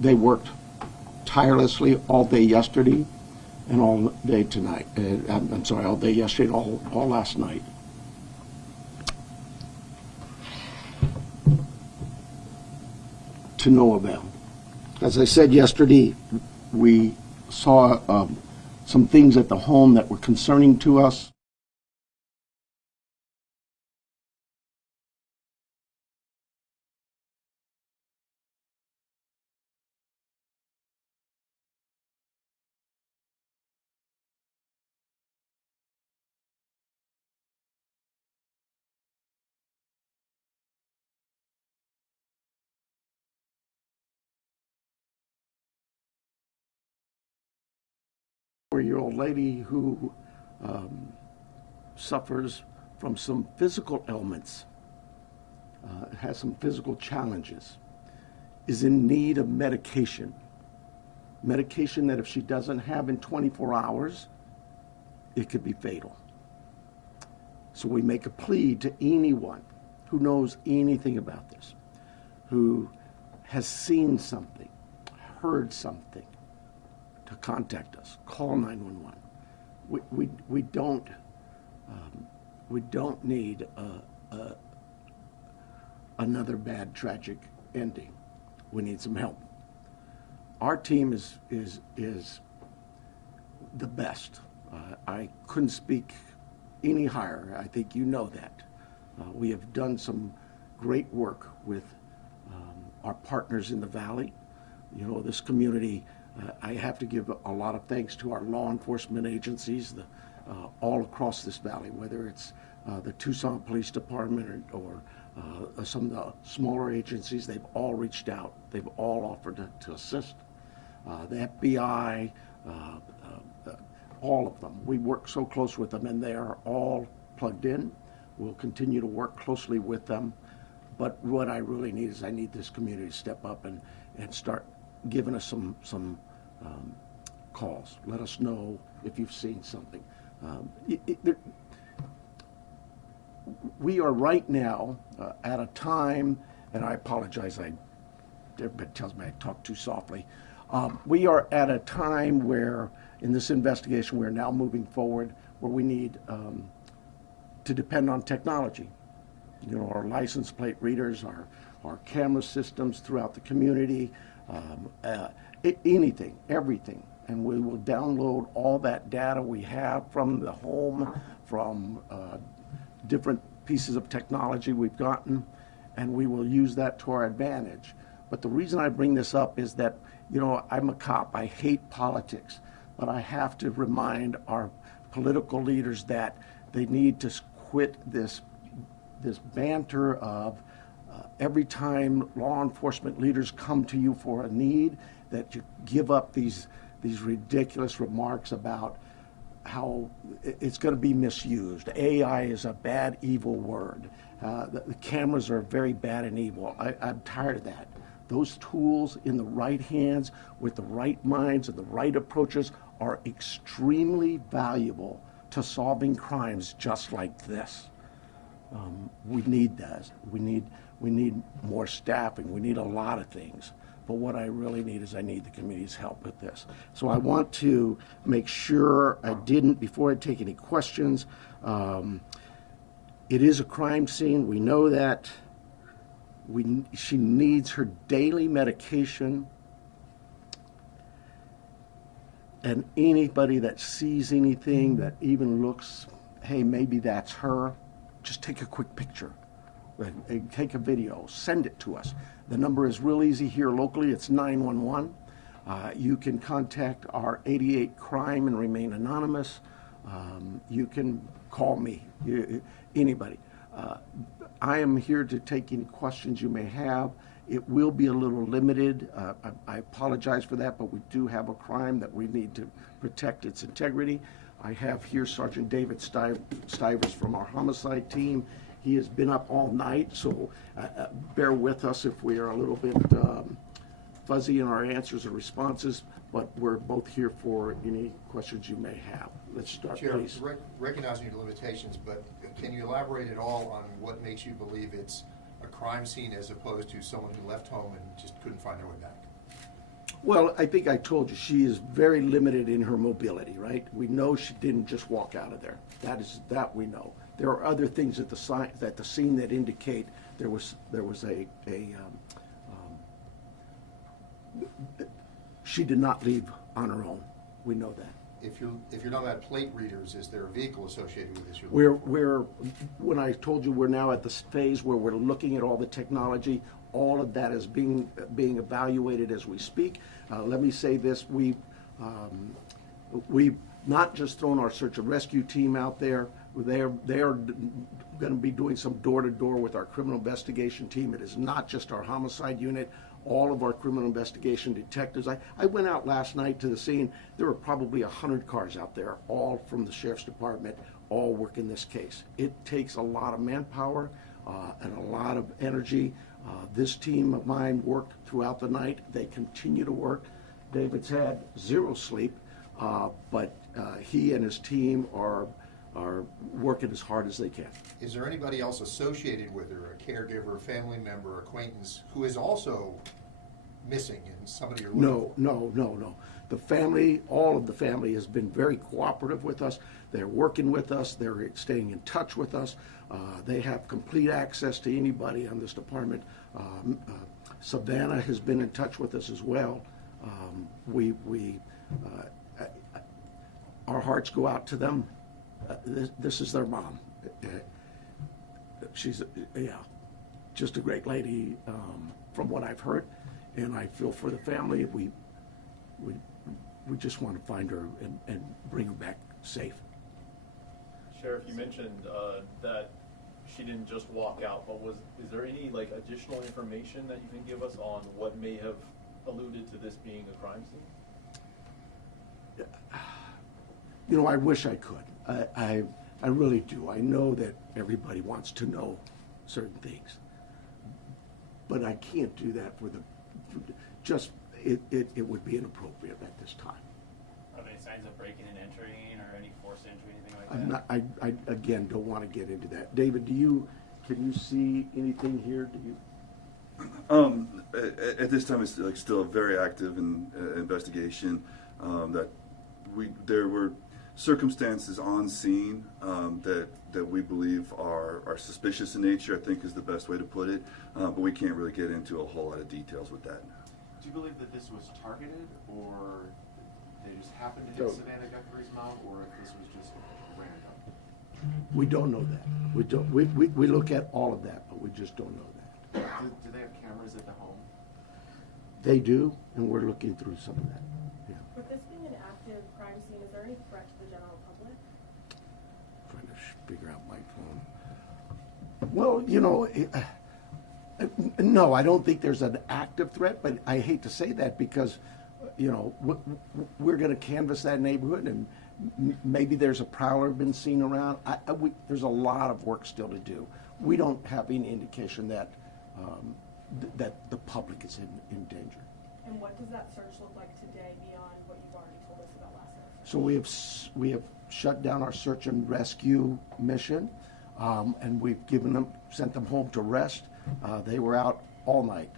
They worked tirelessly all day yesterday and all day tonight. I'm sorry, all day yesterday and all last night. To no avail. As I said yesterday, we saw some things at the home that were concerning to us. Four-year-old lady who suffers from some physical ailments, has some physical challenges, is in need of medication. Medication that if she doesn't have in 24 hours, it could be fatal. So we make a plea to anyone who knows anything about this, who has seen something, heard something, to contact us. Call 911. We don't need another bad tragic ending. We need some help. Our team is the best. I couldn't speak any higher. I think you know that. We have done some great work with our partners in the Valley. You know, this community, I have to give a lot of thanks to our law enforcement agencies all across this valley, whether it's the Tucson Police Department or some of the smaller agencies. They've all reached out. They've all offered to assist. The FBI, all of them. We work so close with them, and they are all plugged in. We'll continue to work closely with them. But what I really need is I need this community to step up and start giving us some calls. Let us know if you've seen something. We are right now at a time, and I apologize, everybody tells me I talk too softly. We are at a time where, in this investigation, we're now moving forward where we need to depend on technology. You know, our license plate readers, our camera systems throughout the community, anything, everything. And we will download all that data we have from the home, from different pieces of technology we've gotten, and we will use that to our advantage. But the reason I bring this up is that, you know, I'm a cop. I hate politics, but I have to remind our political leaders that they need to quit this banter of every time law enforcement leaders come to you for a need, that you give up these ridiculous remarks about how it's going to be misused. AI is a bad, evil word. The cameras are very bad and evil. I'm tired of that. Those tools in the right hands, with the right minds and the right approaches, are extremely valuable to solving crimes just like this. We need that. We need more staffing. We need a lot of things. But what I really need is I need the community's help with this. So I want to make sure before I take any questions, it is a crime scene. We know that. She needs her daily medication. And anybody that sees anything that even looks, hey, maybe that's her, just take a quick picture. Take a video, send it to us. The number is real easy here locally. It's 911. You can contact our 88 Crime and remain anonymous. You can call me, anybody. I am here to take any questions you may have. It will be a little limited. I apologize for that, but we do have a crime that we need to protect its integrity. I have here Sergeant David Stivers from our homicide team. He has been up all night, so bear with us if we are a little bit fuzzy in our answers or responses, but we're both here for any questions you may have. Let's start, Chair, please. Recognizing your limitations, but can you elaborate at all on what makes you believe it's a crime scene as opposed to someone who left home and just couldn't find their way back? Well, I think I told you, she is very limited in her mobility, right? We know she didn't just walk out of there. That we know. There are other things at the scene that indicate there was she did not leave on her own. We know that. If you're talking about plate readers, is there a vehicle associated with this? When I told you we're now at the phase where we're looking at all the technology, all of that is being evaluated as we speak. Let me say this: we've not just thrown our search and rescue team out there. They're going to be doing some door-to-door with our criminal investigation team. It is not just our homicide unit. All of our criminal investigation detectives. I went out last night to the scene. There were probably 100 cars out there, all from the sheriff's department, all working this case. It takes a lot of manpower and a lot of energy. This team of mine worked throughout the night. They continue to work. David's had zero sleep, but he and his team are working as hard as they can. Is there anybody else associated with her, a caregiver, family member, acquaintance, who is also missing and somebody you're looking for? No. The family, all of the family has been very cooperative with us. They're working with us. They're staying in touch with us. They have complete access to anybody on this department. Savannah has been in touch with us as well. Our hearts go out to them. This is their mom. She's just a great lady from what I've heard, and I feel for the family. We just want to find her and bring her back safe. Sheriff, you mentioned that she didn't just walk out, but is there any additional information that you can give us on what may have alluded to this being a crime scene? I wish I could. I really do. I know that everybody wants to know certain things, but I can't do that it would be inappropriate at this time. Are there any signs of breaking and entering or any forced entry, anything like that? I again don't want to get into that. David, can you see anything here? Do you? At this time, it's still a very active investigation. There were circumstances on scene that we believe are suspicious in nature, I think is the best way to put it, but we can't really get into a whole lot of details with that. Do you believe that this was targeted, or they just happened to hit Savannah Guthrie's mom, or if this was just random? We don't know that. We don't. We look at all of that, but we just don't know that. Do they have cameras at the home? They do, and we're looking through some of that. Yeah. With this being an active crime scene, is there any threat to the general public? Trying to figure out my phone. Well, no, I don't think there's an active threat, but I hate to say that because, we're going to canvass that neighborhood, and maybe there's a prowler been seen around. There's a lot of work still to do. We don't have any indication that that the public is in danger. And what does that search look like today beyond what you've already told us about last night? So we have shut down our search and rescue mission, and we've sent them home to rest. They were out all night.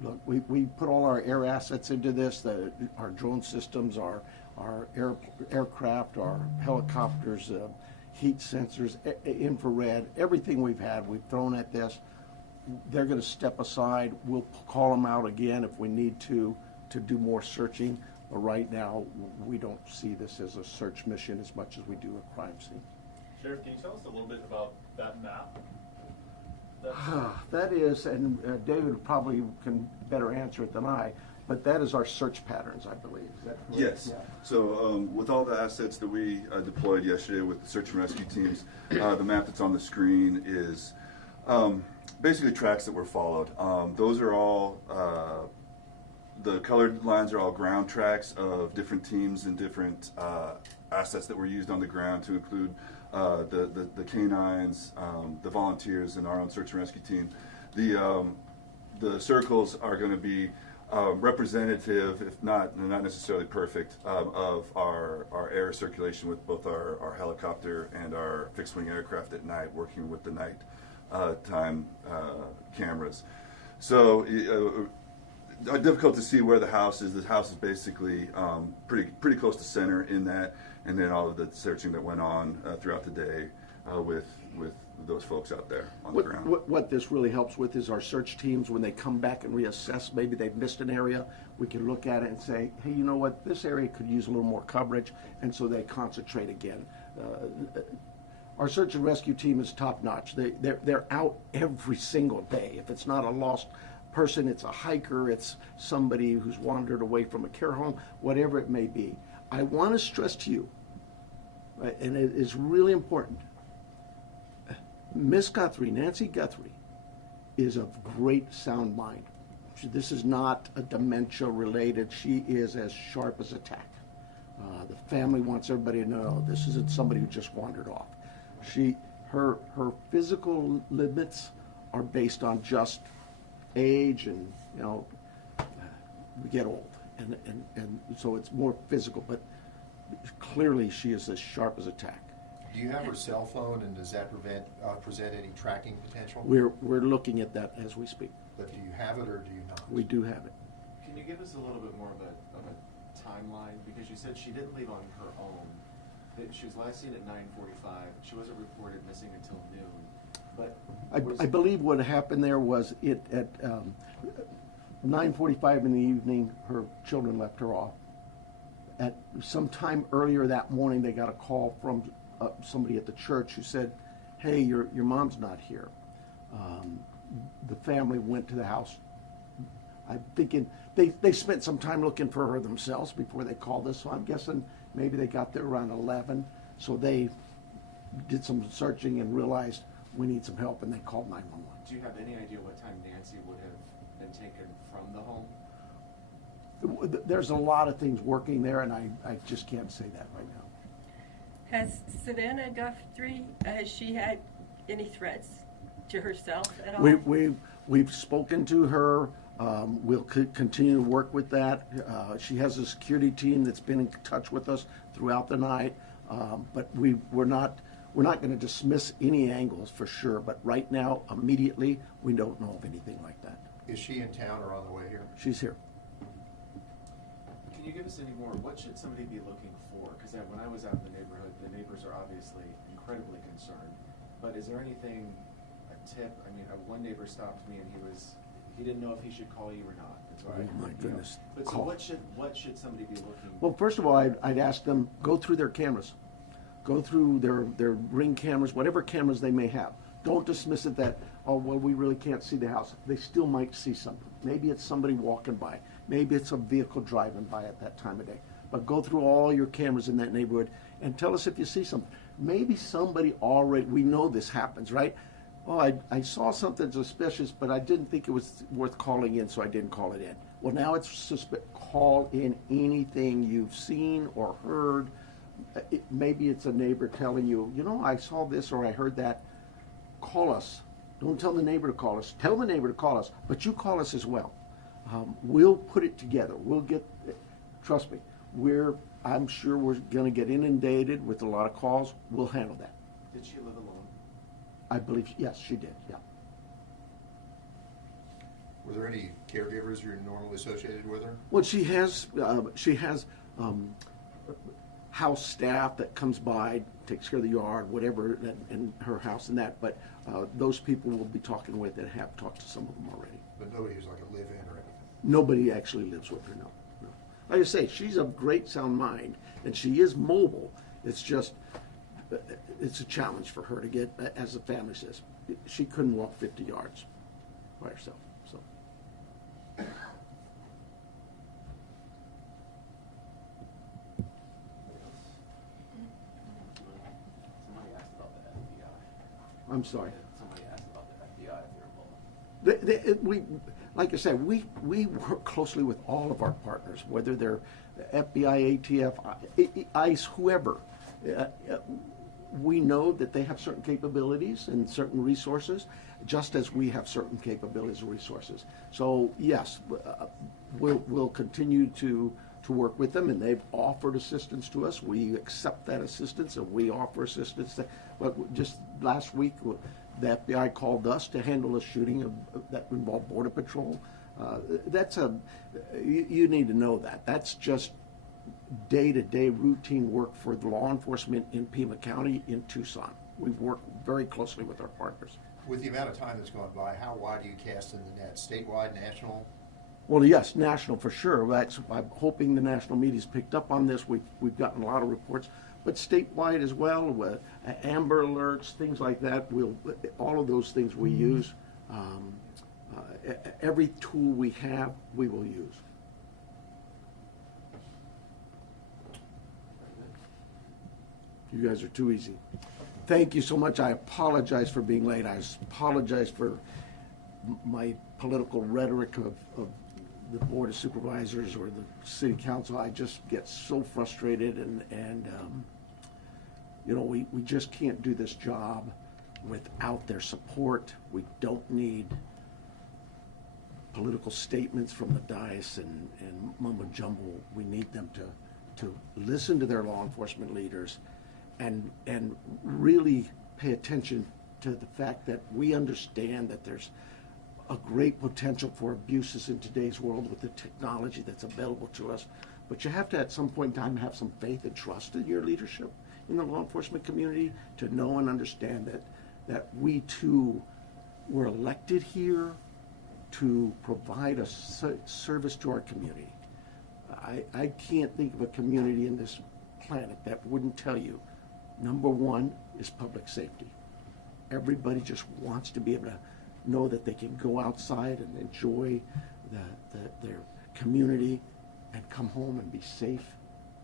Look, we put all our air assets into this. Our drone systems, our aircraft, our helicopters, heat sensors, infrared, everything we've thrown at this. They're going to step aside. We'll call them out again if we need to do more searching. But right now, we don't see this as a search mission as much as we do a crime scene. Sheriff, can you tell us a little bit about that map? That is, and David probably can better answer it than I, but that is our search patterns, I believe. Is that correct? Yes. Yeah. So with all the assets that we deployed yesterday with the search and rescue teams, the map that's on the screen is basically tracks that were followed. Those are all, the colored lines are all ground tracks of different teams and different assets that were used on the ground, to include the canines, the volunteers, and our own search and rescue team. The circles are going to be representative, if not necessarily perfect, of our air circulation with both our helicopter and our fixed-wing aircraft at night, working with the night time cameras. So difficult to see where the house is. The house is basically pretty close to center in that, and then all of the searching that went on throughout the day with those folks out there on the ground. What this really helps with is our search teams, when they come back and reassess, maybe they've missed an area, we can look at it and say, hey, you know what, this area could use a little more coverage, and so they concentrate again. Our search and rescue team is top-notch. They're out every single day. If it's not a lost person, it's a hiker, it's somebody who's wandered away from a care home, whatever it may be. I want to stress to you, right, and it is really important, Miss Guthrie, Nancy Guthrie, is of great sound mind. This is not a dementia related. She is as sharp as a tack. The family wants everybody to know this isn't somebody who just wandered off. Her physical limits are based on just age, and we get old, and so it's more physical. But clearly, she is as sharp as a tack. Do you have her cell phone, and does that present any tracking potential? We're looking at that as we speak. But do you have it or do you not? We do have it. Can you give us a little bit more of a timeline? Because you said she didn't leave on her own. That she was last seen at 9:45. She wasn't reported missing until noon. But I believe what happened there was at 9:45 in the evening, her children left her off. At some time earlier that morning, they got a call from somebody at the church who said, hey, your mom's not here. The family went to the house. I'm thinking they spent some time looking for her themselves before they called us, so I'm guessing maybe they got there around 11. So they did some searching and realized we need some help, and they called 911. do you have any idea what time Nancy would have been taken from the home? There's a lot of things working there, and I just can't say that right now. Has Savannah Guthrie, has she had any threats to herself at all? We've spoken to her. We'll continue to work with that. She has a security team that's been in touch with us throughout the night. But we're not going to dismiss any angles for sure. But right now, immediately, we don't know of anything like that. Is she in town or on the way here? She's here. Can you give us any more? What should somebody be looking for? Because when I was out in the neighborhood, the neighbors are obviously incredibly concerned. But is there anything, a tip? I mean, one neighbor stopped me and he didn't know if he should call you or not. That's why Oh, my goodness. But so what should somebody be looking for? Well, first of all, I'd ask them, go through their cameras. Go through their Ring cameras, whatever cameras they may have. Don't dismiss it that, oh, well, we really can't see the house. They still might see something. Maybe it's somebody walking by. Maybe it's a vehicle driving by at that time of day. But go through all your cameras in that neighborhood and tell us if you see something. Maybe somebody already, we know this happens, right? Oh, I saw something suspicious, but I didn't think it was worth calling in, so I didn't call it in. Well, now it's call in anything you've seen or heard. Maybe it's a neighbor telling you, I saw this or I heard that. Call us. Don't tell the neighbor to call us. Tell the neighbor to call us, but you call us as well. We'll put it together. We'll get, trust me, I'm sure we're going to get inundated with a lot of calls. We'll handle that. Did she live alone? I believe, yes, she did, yeah. Were there any caregivers you're normally associated with her? Well, she has house staff that comes by, takes care of the yard, whatever, in her house and that. But those people we'll be talking with and have talked to some of them already. But nobody who's like a live-in or anything? Nobody actually lives with her, no. Like I say, she's of great sound mind, and she is mobile. It's just, it's a challenge for her to get, as the family says. She couldn't walk 50 yards by herself, so. Somebody asked about the FBI. I'm sorry. Somebody asked about the FBI if you're involved. Like I said, we work closely with all of our partners, whether they're FBI, ATF, ICE, whoever. We know that they have certain capabilities and certain resources, just as we have certain capabilities and resources. So yes, we'll continue to work with them, and they've offered assistance to us. We accept that assistance, and we offer assistance. But just last week, the FBI called us to handle a shooting that involved Border Patrol. That's you need to know that. That's just day-to-day routine work for the law enforcement in Pima County in Tucson. We've worked very closely with our partners. With the amount of time that's gone by, how wide do you cast in the net? Statewide, national? Well, yes, national for sure. I'm hoping the national media's picked up on this. We've gotten a lot of reports, but statewide as well, with Amber Alerts, things like that. All of those things we use. Every tool we have, we will use. You guys are too easy. Thank you so much. I apologize for being late. I apologize for my political rhetoric of the Board of Supervisors or the City Council. I just get so frustrated and you know, we just can't do this job without their support. We don't need political statements from the dais and mumbo jumbo. We need them to listen to their law enforcement leaders and really pay attention to the fact that we understand that there's a great potential for abuses in today's world with the technology that's available to us. But you have to, at some point in time, have some faith and trust in your leadership in the law enforcement community to know and understand that we too were elected here to provide a service to our community. I can't think of a community in this planet that wouldn't tell you, number one is public safety. Everybody just wants to be able to know that they can go outside and enjoy their community and come home and be safe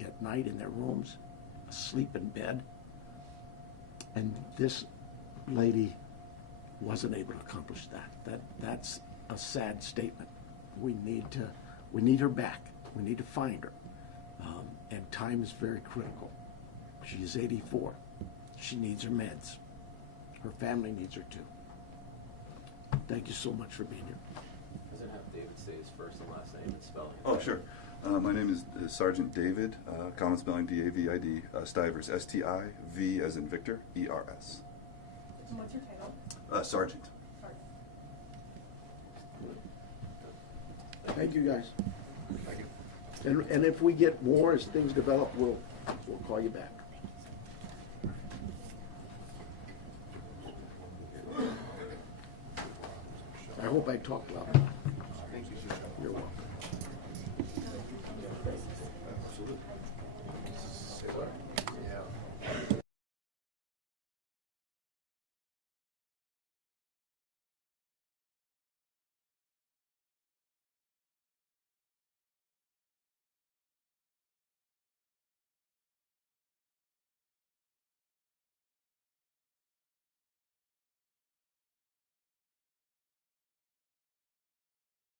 at night in their rooms, asleep in bed. And this lady wasn't able to accomplish that. That's a sad statement. We need her back. We need to find her. And time is very critical. She is 84. She needs her meds. Her family needs her too. Thank you so much for being here. Does it have David say his first and last name and spelling? Oh, sure. My name is Sergeant David, common spelling D-A-V-I-D, Stivers, S-T-I-V as in Victor, E-R-S. And what's your title? Sergeant. Thank you, guys. Thank you. And if we get more as things develop, we'll call you back. I hope I talked loud enough. Thank you. You're welcome.